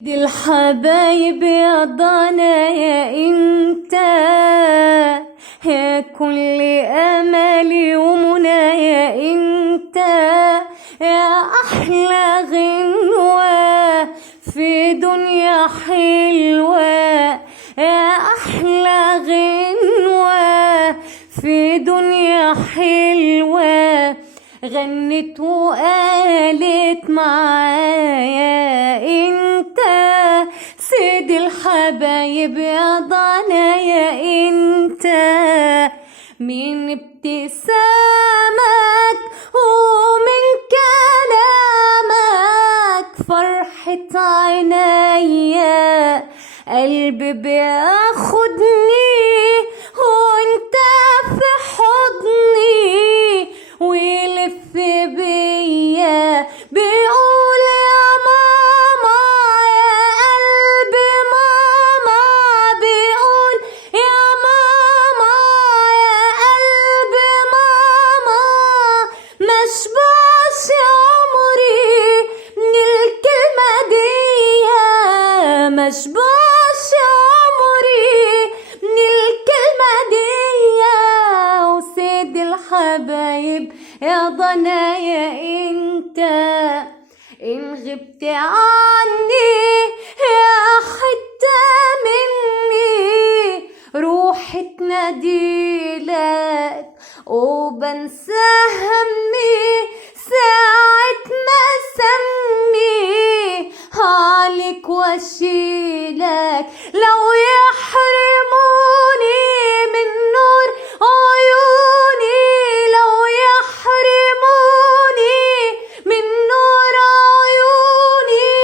دي الحبايب يا ضنا يا انت، يا كل املي ومنى يا انت، يا احلى غنوة في دنيا حلوة، يا احلى غنوة في دنيا حلوة. غنت وقالت معايا انت سيد الحبايب يا ضنا يا انت، من ابتسامك ومن كلامك فرحة عينيا قلبي بياخدني وانت في حضني ويلف بيا بيقول يا ماما يا قلبي ماما، بيقول يا ماما يا قلبي ماما. مشبعش عمري من الكلمة دي، مشبعش عمري من الكلمة دي. وسيد الحبايب يا ضنا يا انت، ان غبت عني يا حتة مني روحي تناديلك وبنسى همي ساعة ما سمي عليك واشيلك. لو يحرموني من نور عيوني، لو يحرموني من نور عيوني،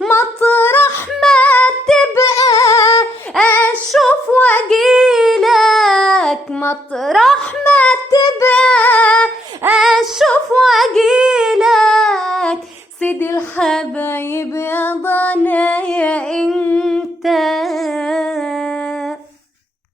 مطرح ما تبقى اشوف واجيلك، مطرح ما تبقى